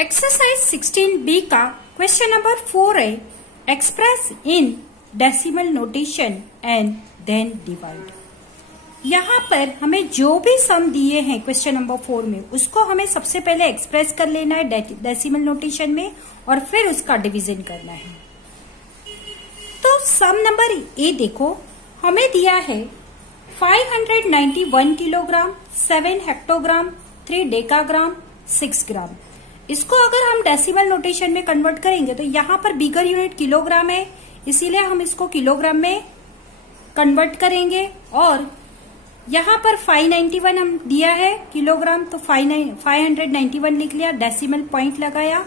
Exercise 16B का question number 4 है, express in decimal notation and then divide. यहाँ पर हमें जो भी सम दिए हैं क्वेश्चन नंबर 4 में, उसको हमें सबसे पहले एक्सप्रेस कर लेना है डेसिमल नोटेशन में और फिर उसका डिवीजन करना है। तो सम नंबर ए देखो, हमें दिया है 591 किलोग्राम, 7 हेक्टोग्राम, 3 डेकाग्राम, 6 ग्राम। इसको अगर हम डेसिमल नोटेशन में कन्वर्ट करेंगे तो यहाँ पर बिगर यूनिट किलोग्राम है, इसीलिए हम इसको किलोग्राम में कन्वर्ट करेंगे। और यहाँ पर 591 हम दिया है किलोग्राम, तो 591 लिख लिया, डेसिमल पॉइंट लगाया।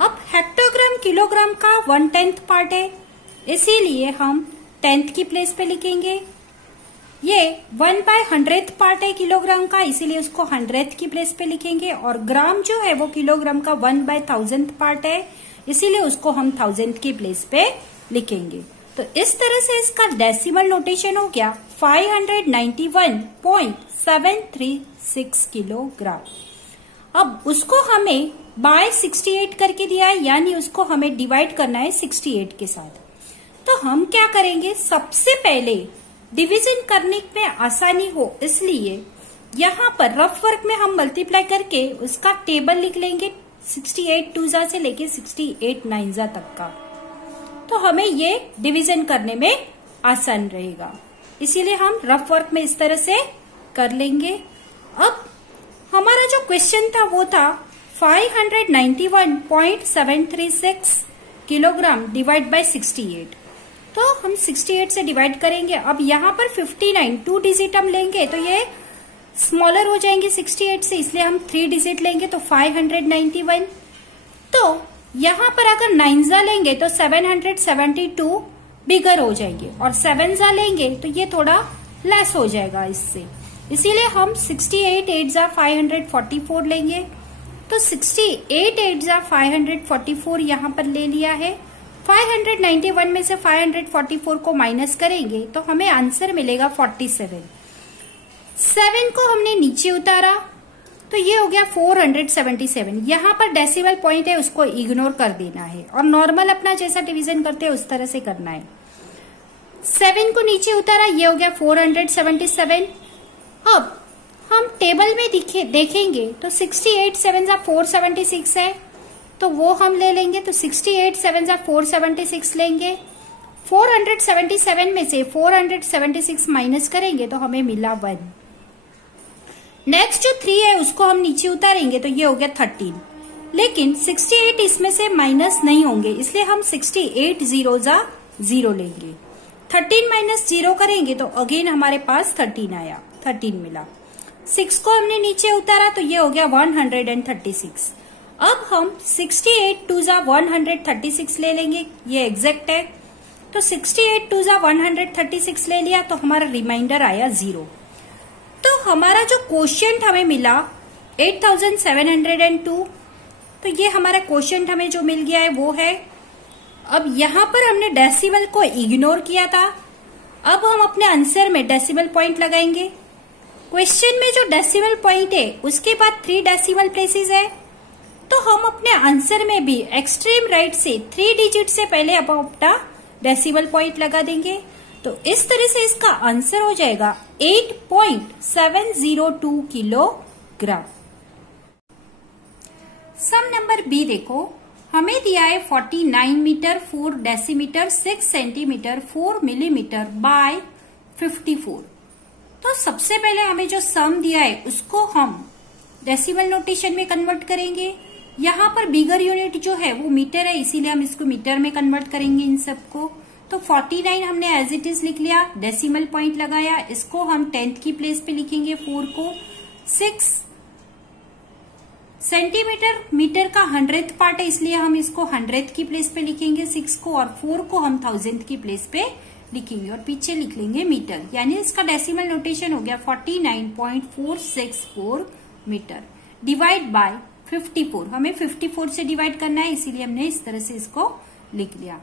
अब हेक्टोग्राम किलोग्राम का 1/10 पार्ट है, इसीलिए हम 10th की प्लेस पे लिखेंगे। ये 1/100th पार्ट है किलोग्राम का, इसीलिए उसको 100th की प्लेस पे लिखेंगे। और ग्राम जो है वो किलोग्राम का 1/1000th पार्ट है, इसीलिए उसको हम 1000th की प्लेस पे लिखेंगे। तो इस तरह से इसका डेसिमल नोटेशन हो गया 591.736 किलोग्राम। अब उसको हमें बाय 68 करके दिया है, यानी उसको हमें डिवाइड करना है 68 के साथ। तो हम क्या करेंगे, सबसे पहले डिवीजन करने में आसानी हो इसलिए यहाँ पर रफ वर्क में हम मल्टीप्लाई करके उसका टेबल लिख लेंगे 68 2 से लेके 68 9 तक का। तो हमें ये डिवीजन करने में आसान रहेगा, इसीलिए हम रफ वर्क में इस तरह से कर लेंगे। अब हमारा जो क्वेश्चन था वो था 591.736 किलोग्राम डिवाइड बाय 68। तो हम 68 से डिवाइड करेंगे। अब यहाँ पर 59 2 डिजिट हम लेंगे तो ये स्मॉलर हो जाएंगे 68 से, इसलिए हम 3 डिजिट लेंगे तो 591। तो यहाँ पर अगर 9 लेंगे तो 772 बिगर हो जाएंगे, और 7 लेंगे तो ये थोड़ा लेस हो जाएगा इससे, इसीलिए हम 68 8 544 लेंगे। तो 68 8 544 यहाँ पर ले लिया है। 591 में से 544 को माइनस करेंगे तो हमें आंसर मिलेगा 47। 7 को हमने नीचे उतारा तो ये हो गया 477। यहाँ पर डेसिमल पॉइंट है, उसको इग्नोर कर देना है और नॉर्मल अपना जैसा डिवीजन करते हैं उस तरह से करना है। 7 को नीचे उतारा, ये हो गया 477। अब हम टेबल में देखेंगे तो 68 7 476 है, तो वो हम ले लेंगे। तो 68 7 476 लेंगे। 477 में से 476 माइनस करेंगे तो हमें मिला 1। नेक्स्ट जो 3 है उसको हम नीचे उतारेंगे तो ये हो गया 13। लेकिन 68 इसमें से माइनस नहीं होंगे, इसलिए हम 68 0 लेंगे। 13 माइनस 0 करेंगे तो अगेन हमारे पास 13 आया, 13 मिला। 6 को हमने नीचे उतारा तो ये हो गया 136। अब हम 68 2 136 ले लेंगे, ये एग्जैक्ट है। तो 68 2 136 ले लिया तो हमारा रिमाइंडर आया 0। तो हमारा जो क्वोशिएंट हमें मिला 8702। तो ये हमारा क्वोशिएंट हमें जो मिल गया है वो है। अब यहाँ पर हमने डेसिमल को इग्नोर किया था, अब हम अपने आंसर में डेसिमल पॉइंट लगाएंगे। क्वेश्चन में जो डेसिमल पॉइंट है उसके बाद 3 डेसिमल प्लेसेस है, तो हम अपने आंसर में भी एक्सट्रीम राइट से 3 डिजिट से पहले अपना डेसिमल पॉइंट लगा देंगे। तो इस तरह से इसका आंसर हो जाएगा 8.702 किलोग्राम। सम नंबर बी देखो, हमें दिया है 49 metre 4 decimetre 6 centimetre 4 millimetre by 54। तो सबसे पहले हमें जो सम दिया है उसको हम डेसिमल नोटेशन में कन्वर्ट करेंगे। यहाँ पर बिगर यूनिट जो है वो मीटर है, इसीलिए हम इसको मीटर में कन्वर्ट करेंगे इन सबको। तो 49 हमने एज इट इज लिख लिया, डेसिमल पॉइंट लगाया, इसको हम 10th की प्लेस पे लिखेंगे 4 को। 6 सेंटीमीटर मीटर का 100th पार्ट है, इसलिए हम इसको 100th की प्लेस पे लिखेंगे 6 को, और 4 को हम 1000th की प्लेस पे लिखेंगे और पीछे लिख लेंगे मीटर, यानी इसका डेसिमल नोटेशन हो गया 49.464 मीटर डिवाइड बाय 54। हमें 54 से डिवाइड करना है, इसीलिए हमने इस तरह से इसको लिख लिया।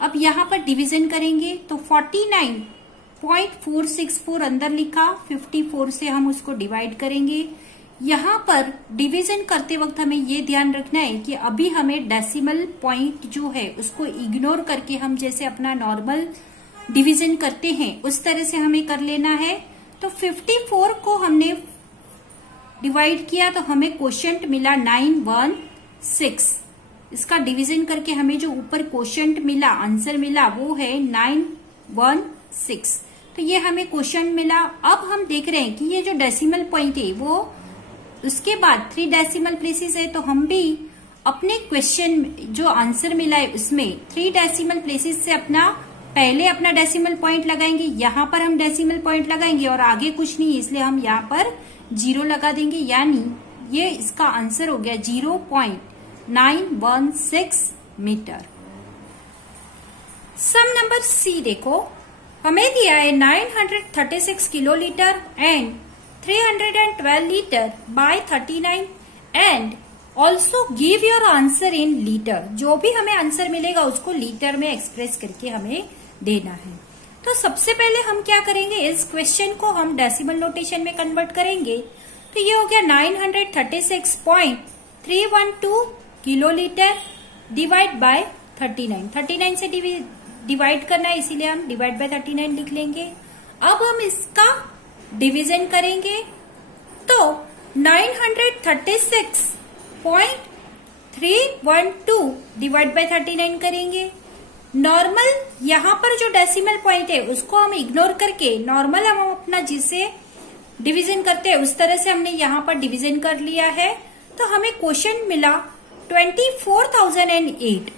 अब यहाँ पर डिवीजन करेंगे तो 49.464 अंदर लिखा, 54 से हम उसको डिवाइड करेंगे। यहाँ पर डिवीजन करते वक्त हमें ये ध्यान रखना है कि अभी हमें डेसिमल पॉइंट जो है उसको इग्नोर करके हम जैसे अपना नॉर्मल डिवीजन करते हैं उस तरह से हमें कर लेना है। तो 54 को हमने डिवाइड किया तो हमें क्वोशिएंट मिला 916। इसका डिवीजन करके हमें जो ऊपर क्वोशिएंट मिला, आंसर मिला, वो है 916। तो ये हमें क्वोशिएंट मिला। अब हम देख रहे हैं कि ये जो डेसिमल पॉइंट है वो उसके बाद 3 डेसिमल प्लेसेस है, तो हम भी अपने क्वेश्चन जो आंसर मिला है उसमें 3 डेसिमल प्लेसेस से पहले अपना डेसिमल पॉइंट लगाएंगे। यहाँ पर हम डेसिमल पॉइंट लगाएंगे और आगे कुछ नहीं, इसलिए हम यहाँ पर 0 लगा देंगे, यानी ये इसका आंसर हो गया 0.916 मीटर। सम नंबर सी देखो, हमें दिया है 936 kilolitre and 312 litre by 39 and also give your answer in litre. जो भी हमें आंसर मिलेगा उसको लीटर में एक्सप्रेस करके हमें देना है। तो सबसे पहले हम क्या करेंगे, इस क्वेश्चन को हम डेसिमल नोटेशन में कन्वर्ट करेंगे। तो ये हो गया 936.312 किलोलीटर डिवाइड बाय 39। 39 से डिवाइड करना है, इसीलिए हम डिवाइड बाय 39 लिख लेंगे। अब हम इसका डिवीजन करेंगे तो 936.312 डिवाइड बाय 39 करेंगे। नॉर्मल यहाँ पर जो डेसिमल पॉइंट है उसको हम इग्नोर करके नॉर्मल हम अपना जिसे डिवीजन करते हैं उस तरह से हमने यहाँ पर डिवीजन कर लिया है। तो हमें क्वोशिएंट मिला 24,008।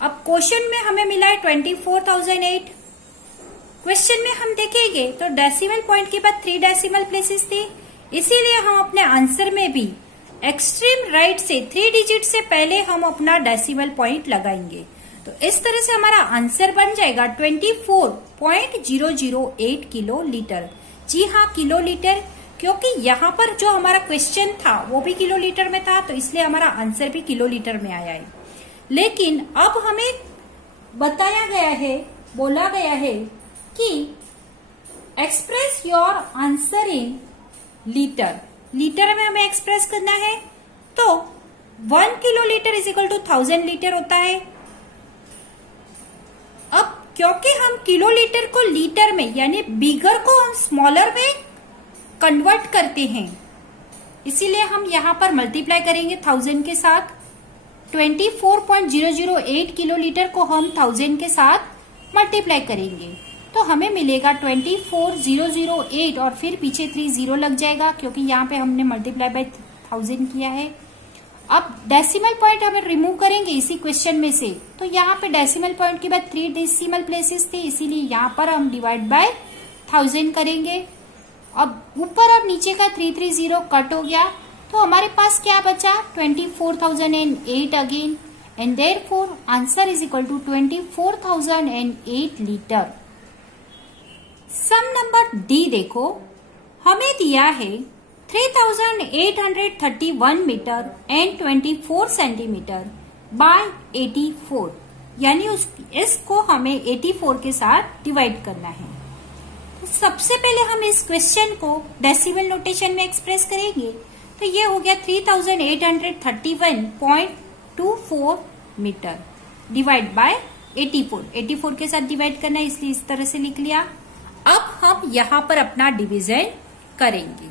अब क्वोशिएंट में हमें मिला है 24,008। क्वेश्चन में हम देखेंगे तो डेसिमल पॉइंट के बाद 3 डेसिमल प्लेसेस थे, इसीलिए हम अपने आंसर में भी एक्सट्रीम राइट से 3 डिजिट से पहले हम अपना डेसिमल पॉइंट लगाएंगे। तो इस तरह से हमारा आंसर बन जाएगा 24.008 किलो लीटर। जी हाँ, किलो लीटर, क्योंकि यहाँ पर जो हमारा क्वेश्चन था वो भी किलो लीटर में था, तो इसलिए हमारा आंसर भी किलो लीटर में आया है। लेकिन अब हमें बताया गया है, बोला गया है कि express your answer in litre. Litre में हमें एक्सप्रेस करना है, तो 1 kilo litre is equal to 1000 litre होता है। अब क्योंकि हम किलो लीटर को लीटर में यानी बिगर को हम स्मॉलर में कन्वर्ट करते हैं, इसीलिए हम यहाँ पर मल्टीप्लाई करेंगे 1000 के साथ। 24.008 किलो लीटर को हम 1000 के साथ मल्टीप्लाई करेंगे तो हमें मिलेगा 24,008 और फिर पीछे 30 लग जाएगा, क्योंकि यहाँ पे हमने मल्टीप्लाई बाय 1000 किया है। अब डेसिमल पॉइंट हमें रिमूव करेंगे इसी क्वेश्चन में से, तो यहाँ पे डेसिमल पॉइंट के बाद 3 डेसिमल प्लेसेस थे, इसीलिए यहाँ पर हम डिवाइड बाय 1000 करेंगे। अब ऊपर और नीचे का 330 कट हो गया, तो हमारे पास क्या बचा 24,008 again, and therefore answer is equal to 24,008 litre. Sum number D देखो, हमें दिया है 3,831 मीटर एंड 24 सेंटीमीटर बाय 84, यानी इसको हमें 84 के साथ डिवाइड करना है। तो सबसे पहले हम इस क्वेश्चन को डेसिमल नोटेशन में एक्सप्रेस करेंगे, तो ये हो गया 3,831.24 मीटर डिवाइड बाय 84। 84 के साथ डिवाइड करना है, इसलिए इस तरह से लिख लिया। अब हम यहाँ पर अपना डिवीजन करेंगे,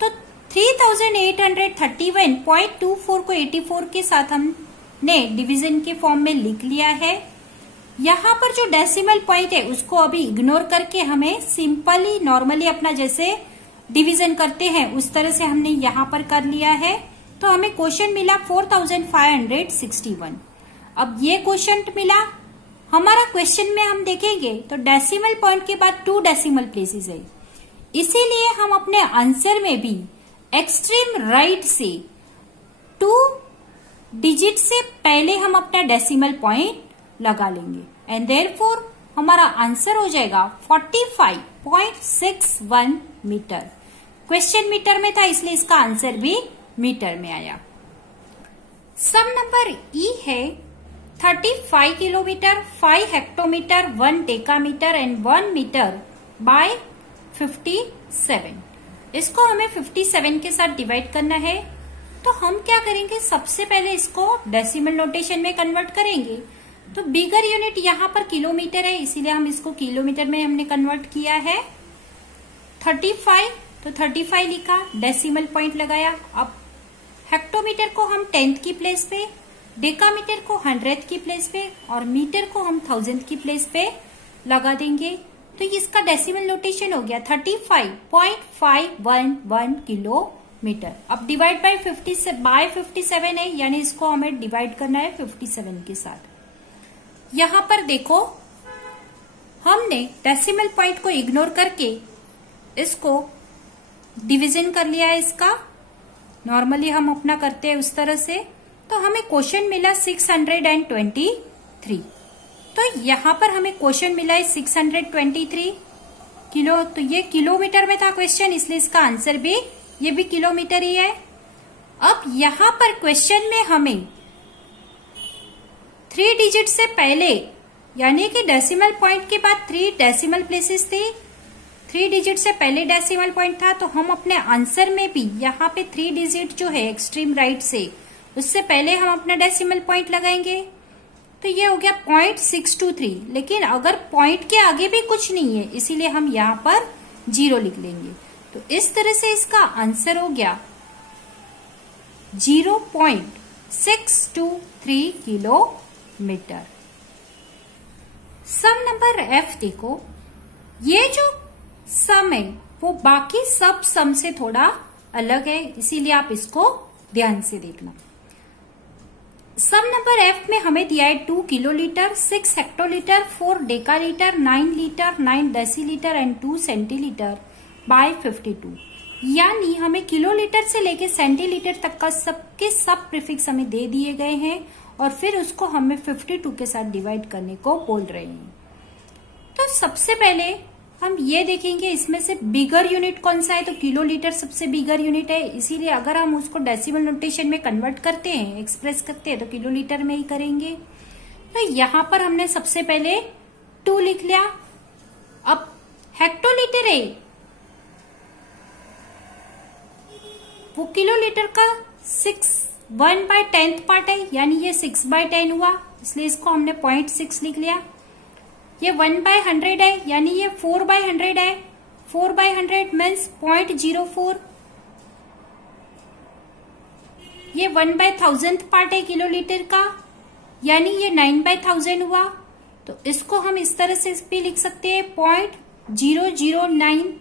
तो 3,831.24 को 84 के साथ हमने डिवीजन के फॉर्म में लिख लिया है। यहाँ पर जो डेसिमल पॉइंट है उसको अभी इग्नोर करके हमें सिंपली नॉर्मली अपना जैसे डिवीजन करते हैं उस तरह से हमने यहाँ पर कर लिया है। तो हमें क्वोशिएंट मिला 4,561। अब ये क्वोशिएंट मिला, हमारा क्वेश्चन में हम देखेंगे तो डेसिमल पॉइंट के बाद 2 डेसिमल प्लेसेस है, इसीलिए हम अपने आंसर में भी एक्सट्रीम राइट से 2 डिजिट से पहले हम अपना डेसिमल पॉइंट लगा लेंगे, एंड देयरफॉर हमारा आंसर हो जाएगा 45.61 मीटर। क्वेश्चन मीटर में था, इसलिए इसका आंसर भी मीटर में आया। सम नंबर ई है 35 kilometre, 5 hectometre, 1 decametre and 1 metre by 57। इसको हमें 57 के साथ डिवाइड करना है। तो हम क्या करेंगे, सबसे पहले इसको डेसिमल नोटेशन में कन्वर्ट करेंगे। तो बिगर यूनिट यहाँ पर किलोमीटर है, इसीलिए हम इसको किलोमीटर में हमने कन्वर्ट किया है। 35, तो 35 लिखा, डेसिमल पॉइंट लगाया। अब हेक्टोमीटर को हम 10th की प्लेस पे, डेकामीटर को 100th की प्लेस पे और मीटर को हम 1000th की प्लेस पे लगा देंगे। तो इसका डेसिमल नोटेशन हो गया 35.511 किलोमीटर। अब डिवाइड बाय 57 है, यानी इसको हमें डिवाइड करना है 57 के साथ। यहां पर देखो, हमने डेसिमल पॉइंट को इग्नोर करके इसको डिवीजन कर लिया है इसका। नॉर्मली हम अपना करते हैं उस तरह से। तो हमें क्वेश्चन मिला 623। तो यहां पर हमें क्वेश्चन मिला है 623 किलो। तो ये किलोमीटर में था क्वेश्चन, इसलिए इसका आंसर भी ये भी किलोमीटर ही है। अब यहां पर क्वेश्चन में हमें 3 डिजिट से पहले, यानी कि डेसिमल पॉइंट के बाद 3 डेसिमल प्लेसेस थी, 3 डिजिट से पहले डेसिमल पॉइंट था। तो हम अपने आंसर में भी यहाँ पे 3 डिजिट जो है एक्सट्रीम राइट से, उससे पहले हम अपना डेसिमल पॉइंट लगाएंगे। तो ये हो गया 0.623। लेकिन अगर पॉइंट के आगे भी कुछ नहीं है, इसीलिए हम यहाँ पर 0 लिख लेंगे। तो इस तरह से इसका आंसर हो गया 0.623 किलोमीटर। सम नंबर F देखो, ये जो सम है वो बाकी सब सम से थोड़ा अलग है, इसीलिए आप इसको ध्यान से देखना। सम नंबर F में हमें दिया है 2 kilolitre, 6 hectolitre, 4 decalitre, 9 litre, 9 decilitre and 2 centilitre by 52। यानी हमें किलोलीटर से लेके सेंटीलीटर तक का सबके सब प्रीफिक्स हमें दे दिए गए हैं और फिर उसको हमें 52 के साथ डिवाइड करने को बोल रहे हैं। तो सबसे पहले हम ये देखेंगे इसमें से बिगर यूनिट कौन सा है। तो किलोलीटर सबसे बिगर यूनिट है, इसीलिए अगर हम उसको डेसिमल नोटेशन में कन्वर्ट करते हैं, एक्सप्रेस करते हैं, तो किलोलीटर में ही करेंगे। तो यहां पर हमने सबसे पहले 2 लिख लिया। अब हेक्टोलीटर है वो किलोलीटर का 1/10 पार्ट है, यानी ये 6/10 हुआ, इसलिए इसको हमने 0.6 लिख लिया। ये 1/100 है, यानी ये 4/100 है। 4/100 मीन्स 0.04। ये 1/1000 पार्ट है किलोलीटर का, यानी ये 9/1000 हुआ। तो इसको हम इस तरह से भी लिख सकते हैं 0.009।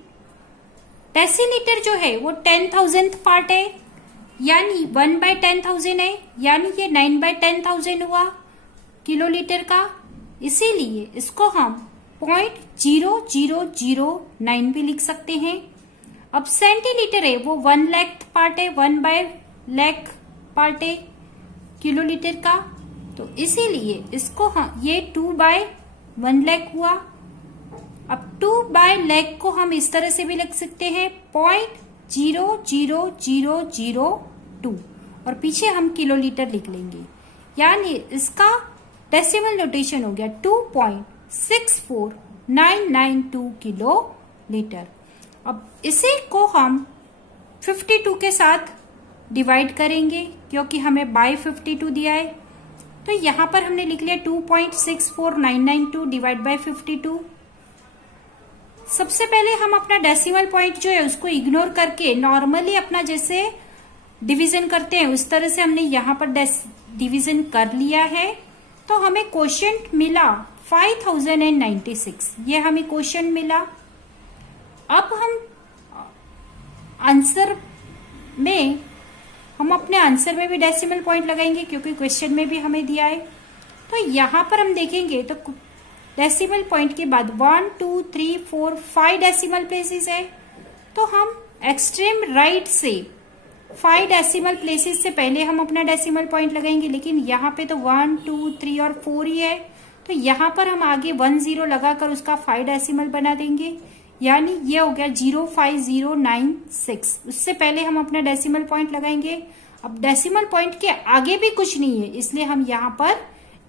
डेसीलीटर जो है वो 10,000 पार्ट है, यानी 1/10,000 है, यानी ये 9/10,000 हुआ किलोलीटर का। इसीलिए इसको हम 0.0009 भी लिख सकते हैं। अब सेंटीलीटर है वो 1 लाख पार्ट है, 1/लाख पार्ट है किलोलीटर का। तो इसीलिए इसको हम ये 2/1 लाख हुआ। अब 2/लाख को हम इस तरह से भी लिख सकते हैं 0.00002 और पीछे हम किलोलीटर लिख लेंगे, यानी इसका डेसिमल नोटेशन हो गया 2.64992 किलोलीटर। अब इसी को हम 52 के साथ डिवाइड करेंगे, क्योंकि हमें बाय 52 दिया है। तो यहां पर हमने लिख लिया 2.64992 डिवाइड बाय 52। सबसे पहले हम अपना डेसिमल पॉइंट जो है उसको इग्नोर करके नॉर्मली अपना जैसे डिवीजन करते हैं उस तरह से हमने यहां पर डिवीजन कर लिया है। तो हमें क्वोशिएंट मिला 5096, ये हमें क्वोशिएंट मिला। अब हम आंसर में हम अपने आंसर में भी डेसिमल पॉइंट लगाएंगे, क्योंकि क्वेश्चन में भी हमें दिया है। तो यहां पर हम देखेंगे तो डेसिमल पॉइंट के बाद 1 2 3 4 5 डेसिमल प्लेसेस है। तो हम एक्सट्रीम राइट से 5 डेसिमल प्लेसेस से पहले हम अपना डेसिमल पॉइंट लगाएंगे, लेकिन यहाँ पे तो 1 2 3 और 4 ही है। तो यहाँ पर हम आगे 1 0 लगाकर उसका 5 डेसिमल बना देंगे, यानी ये हो गया 05096। उससे पहले हम अपना डेसिमल पॉइंट लगाएंगे। अब डेसिमल पॉइंट के आगे भी कुछ नहीं है, इसलिए हम यहाँ पर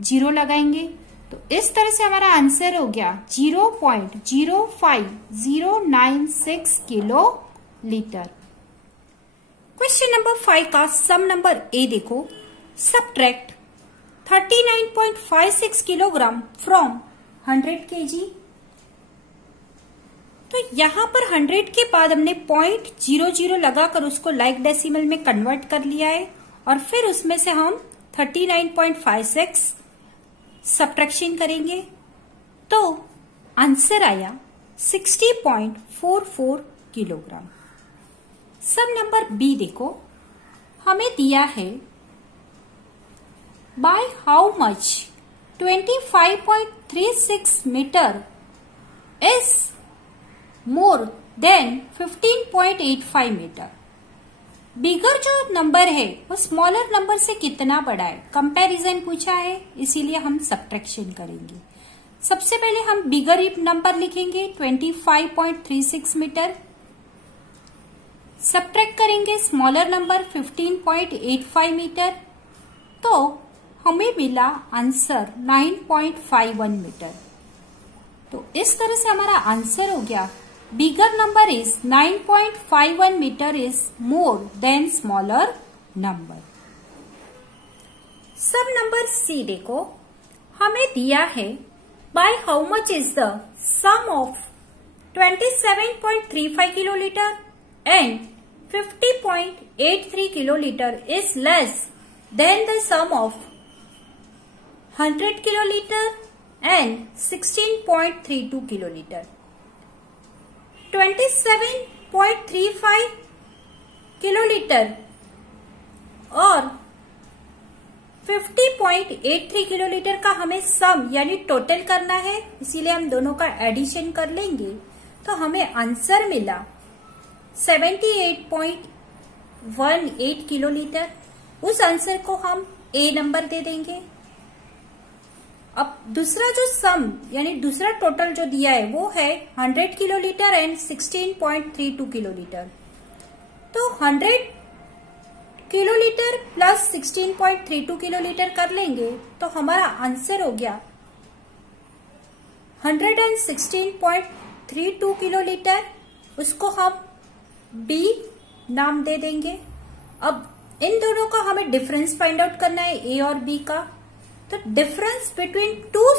0 लगाएंगे। तो इस तरह से हमारा आंसर हो गया 0.05096 लीटर। क्वेश्चन नंबर 5 का सम नंबर ए देखो, सबट्रैक्ट 39.56 किलोग्राम फ्रॉम 100 kg। तो यहां पर 100 के बाद हमने 0.00 लगाकर उसको लाइक डेसिमल में कन्वर्ट कर लिया है और फिर उसमें से हम 39.56 सब्ट्रैक्शन करेंगे तो आंसर आया 60.44 किलोग्राम। सम नंबर बी देखो, हमें दिया है by how much 25.36 metre is more than 15.85 metre. Bigger जो नंबर है वो स्मॉलर नंबर से कितना बड़ा है, कंपैरिजन पूछा है, इसीलिए हम सब्ट्रैक्शन करेंगे। सबसे पहले हम बिगर नंबर लिखेंगे 25.36 मीटर, सब्ट्रैक्ट करेंगे स्मॉलर नंबर 15.85 मीटर, तो हमें मिला आंसर 9.51 मीटर। तो इस तरह से हमारा आंसर हो गया bigger number is 9.51 metre is more than smaller number. सब नंबर सी देखो, हमें दिया है by how much is the sum of 27.35 kilolitre and 50.83 kilolitre is less than the sum of 100 kilolitre and 16.32 kilolitre. 27.35 kilolitre और 50.83 kilolitre का हमें सम यानी total करना है, इसीलिए हम दोनों का एडिशन कर लेंगे तो हमें आंसर मिला 78.18 किलोलीटर। उस आंसर को हम ए नंबर दे देंगे। अब दूसरा जो सम यानी दूसरा टोटल जो दिया है वो है 100 किलोलीटर एंड 16.32 किलोलीटर। तो 100 किलोलीटर प्लस 16.32 किलोलीटर कर लेंगे तो हमारा आंसर हो गया 116.32 किलोलीटर। उसको हम बी नाम दे देंगे। अब इन दोनों का हमें डिफरेंस फाइंड आउट करना है, ए और बी का। तो difference between two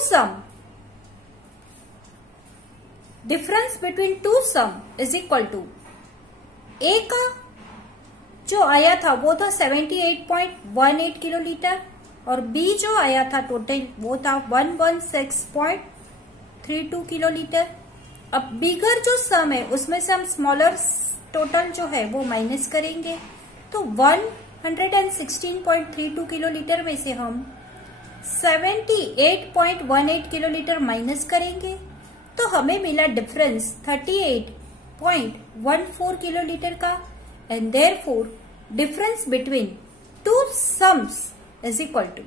sum is equal to A का जो आया था वो था 78.18 किलोलीटर और बी जो आया था टोटल वो था 116.32 किलोलीटर। अब बिगर जो सम है उसमें से हम स्मॉलर टोटल जो है वो माइनस करेंगे तो 116.32 किलोलीटर में से हम 78.18 किलोलीटर माइनस करेंगे तो हमें मिला डिफरेंस 38.14 किलोलीटर का and therefore difference between two sums is equal to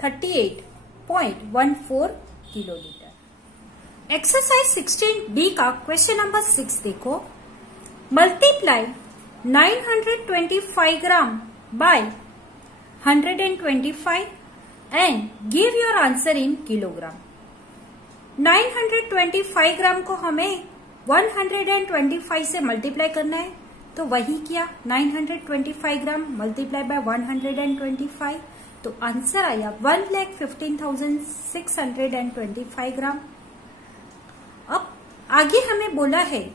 38.14 kilolitre. Exercise 16B का क्वेश्चन नंबर 6 देखो, multiply 925 gram by 125 and give your answer in kilogram. 925 gram को हमें 125 से मल्टीप्लाई करना है तो वही किया, 925 ग्राम मल्टीप्लाई बाय 125 तो आंसर आया 1,15,625 ग्राम। अब आगे हमें बोला है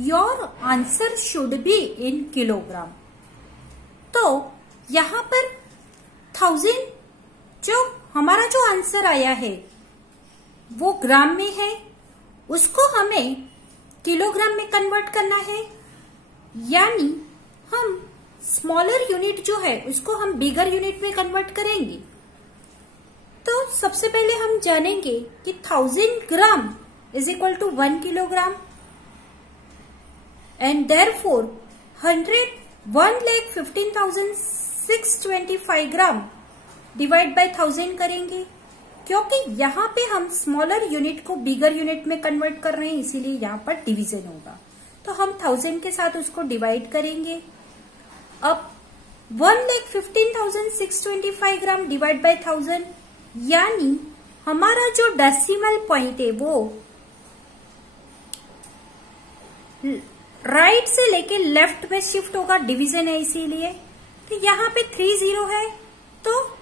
your answer should be in kilogram. तो यहां पर 1000 जो हमारा जो आंसर आया है वो ग्राम में है, उसको हमें किलोग्राम में कन्वर्ट करना है, यानी हम स्मॉलर यूनिट जो है उसको हम बिगर यूनिट में कन्वर्ट करेंगे। तो सबसे पहले हम जानेंगे कि 1000 gram is equal to 1 kilogram and therefore 1,15,625 gram divide by 1000 करेंगे, क्योंकि यहाँ पे हम स्मॉलर यूनिट को बिगर यूनिट में कन्वर्ट कर रहे हैं इसीलिए यहाँ पर डिवीजन होगा। तो हम 1000 के साथ उसको डिवाइड करेंगे। अब 1,15,625 ग्राम डिवाइड बाय 1000 यानी हमारा जो डेसिमल पॉइंट है वो राइट से लेके लेफ्ट में शिफ्ट होगा, डिवीजन है इसीलिए। तो यहाँ पे 30 है, तो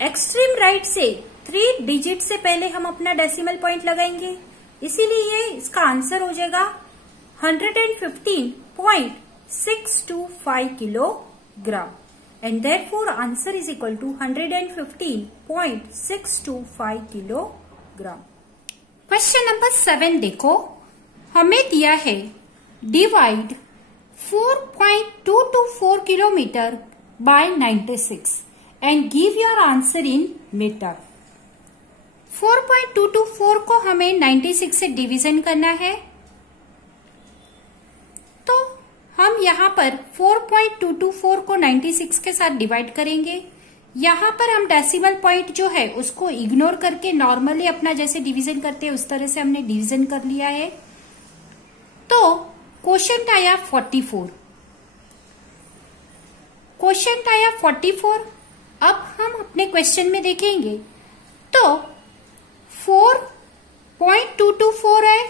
एक्सट्रीम राइट से 3 डिजिट से पहले हम अपना डेसिमल पॉइंट लगाएंगे, इसीलिए इसका आंसर हो जाएगा 115.625 kilogram and therefore answer is equal to 115.625 kilogram. Question number 7 देखो, हमें दिया है divide 4.224 kilometre by 96 and give your answer in metre. 4.224 को हमें 96 से डिवीजन करना है, तो हम यहाँ पर 4.224 को 96 के साथ डिवाइड करेंगे। यहाँ पर हम डेसिमल पॉइंट जो है उसको इग्नोर करके नॉर्मली अपना जैसे डिवीजन करते हैं उस तरह से हमने डिवीजन कर लिया है। तो क्वोशंट आया 44, क्वोशंट आया 44। अब हम अपने क्वेश्चन में देखेंगे तो 4.224 है,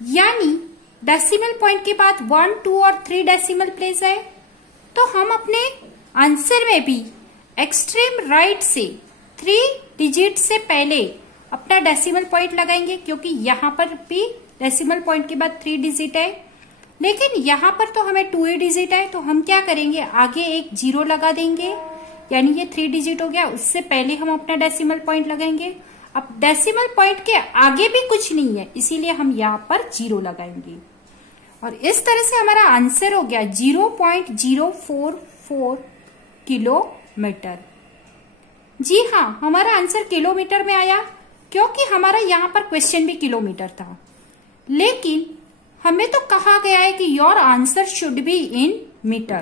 यानी डेसिमल पॉइंट के बाद 1, 2 और 3 डेसिमल प्लेस है। तो हम अपने आंसर में भी एक्सट्रीम राइट से 3 डिजिट से पहले अपना डेसिमल पॉइंट लगाएंगे, क्योंकि यहाँ पर भी डेसिमल पॉइंट के बाद 3 डिजिट है, लेकिन यहाँ पर तो हमें 2 डिजिट है। तो हम क्या करेंगे, आगे एक 0 लगा देंगे, यानी ये 3 डिजिट हो गया, उससे पहले हम अपना डेसिमल पॉइंट लगाएंगे। अब डेसिमल पॉइंट के आगे भी कुछ नहीं है, इसीलिए हम यहाँ पर 0 लगाएंगे और इस तरह से हमारा आंसर हो गया 0.044 किलोमीटर। जी हाँ, हमारा आंसर किलोमीटर में आया, क्योंकि हमारा यहाँ पर क्वेश्चन भी किलोमीटर था, लेकिन हमें तो कहा गया है कि your answer should be in metre.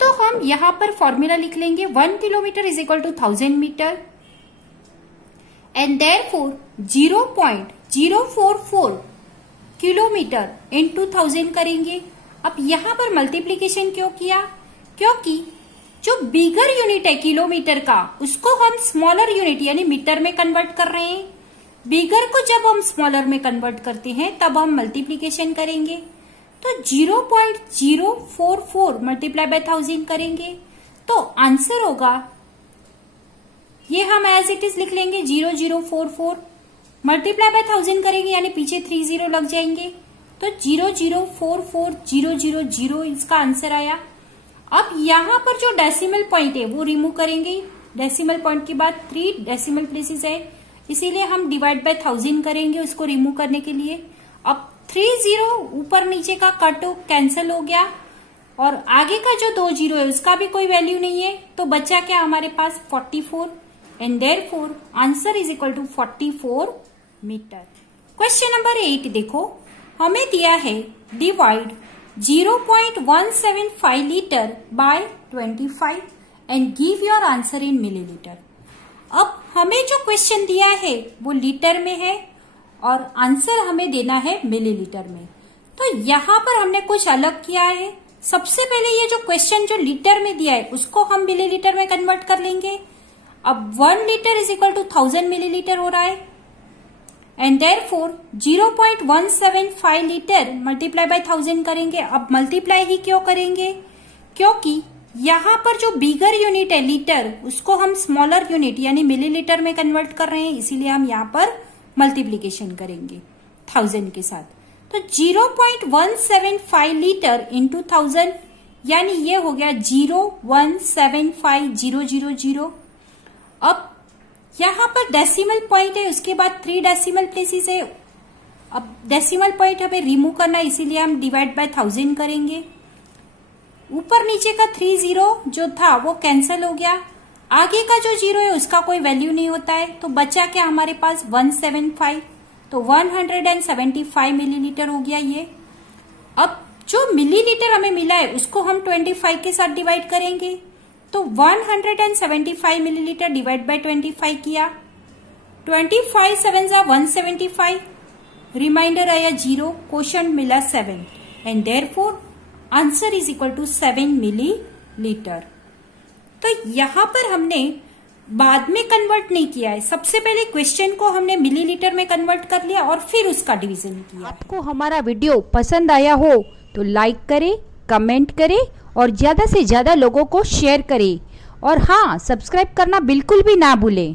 तो हम यहाँ पर फॉर्मूला लिख लेंगे, 1 kilometre is equal to 1000 metre and therefore 0.044 kilometre into 1000 करेंगे। अब यहाँ पर मल्टीप्लीकेशन क्यों किया, क्योंकि जो बिगर यूनिट है किलोमीटर का उसको हम स्मॉलर यूनिट यानी मीटर में कन्वर्ट कर रहे हैं। बिगर को जब हम स्मॉलर में कन्वर्ट करते हैं तब हम मल्टीप्लीकेशन करेंगे। तो 0.044 मल्टीप्लाई बाय 1000 करेंगे तो आंसर होगा, ये हम एज इट इज लिख लेंगे 0044 मल्टीप्लाई बाय 1000 करेंगे, यानी पीछे 30 लग जाएंगे, तो 0044000 इसका आंसर आया। अब यहाँ पर जो डेसिमल पॉइंट है वो रिमूव करेंगे, डेसिमल पॉइंट के बाद 3 डेसिमल प्लेसेस है, इसीलिए हम डिवाइड बाय 1000 करेंगे उसको रिमूव करने के लिए। अब 30 ऊपर नीचे का कट कैंसिल हो गया और आगे का जो 2 0 है उसका भी कोई वैल्यू नहीं है, तो बचा क्या हमारे पास 44 and therefore answer is equal to 44 metre. Question number 8 देखो, हमें दिया है divide 0.175 litre by 25 and give your answer in millilitre. अब हमें जो क्वेश्चन दिया है वो लीटर में है और आंसर हमें देना है मिलीलीटर में। तो यहाँ पर हमने कुछ अलग किया है। सबसे पहले ये जो क्वेश्चन जो लीटर में दिया है उसको हम मिलीलीटर में कन्वर्ट कर लेंगे। अब 1 litre is equal to 1000 millilitre हो रहा है and therefore 0.175 litre multiply by 1000 करेंगे। अब मल्टीप्लाई ही क्यों करेंगे, क्योंकि यहाँ पर जो बिगर यूनिट है लीटर उसको हम स्मॉलर यूनिट यानी मिलीलीटर में कन्वर्ट कर रहे हैं, इसीलिए हम यहाँ पर मल्टीप्लीकेशन करेंगे 1000 के साथ। तो 0.175 लीटर इंटू 1000 यानी ये हो गया 0.175,000। अब यहाँ पर डेसिमल पॉइंट है, उसके बाद 3 डेसिमल प्लेसेस है। अब डेसिमल पॉइंट हमें रिमूव करना है, इसीलिए हम डिवाइड बाय 1000 करेंगे। ऊपर नीचे का 30 जो था वो कैंसिल हो गया, आगे का जो 0 है उसका कोई वैल्यू नहीं होता है, तो बचा क्या हमारे पास 175, तो 175 मिलीलीटर हो गया ये। अब जो मिलीलीटर हमें मिला है उसको हम 25 के साथ डिवाइड करेंगे, तो 175 मिलीलीटर डिवाइड बाय 25 किया, 25 7 जा 175, रिमाइंडर आया 0, क्वोशंट मिला 7 and therefore answer is equal to 7 millilitre. तो यहां पर हमने बाद में कन्वर्ट नहीं किया है। सबसे पहले क्वेश्चन को हमने मिलीलीटर में कन्वर्ट कर लिया और फिर उसका डिवीजन किया। आपको हमारा वीडियो पसंद आया हो तो लाइक करें, कमेंट करें और ज़्यादा से ज़्यादा लोगों को शेयर करें। और हाँ, सब्सक्राइब करना बिल्कुल भी ना भूलें।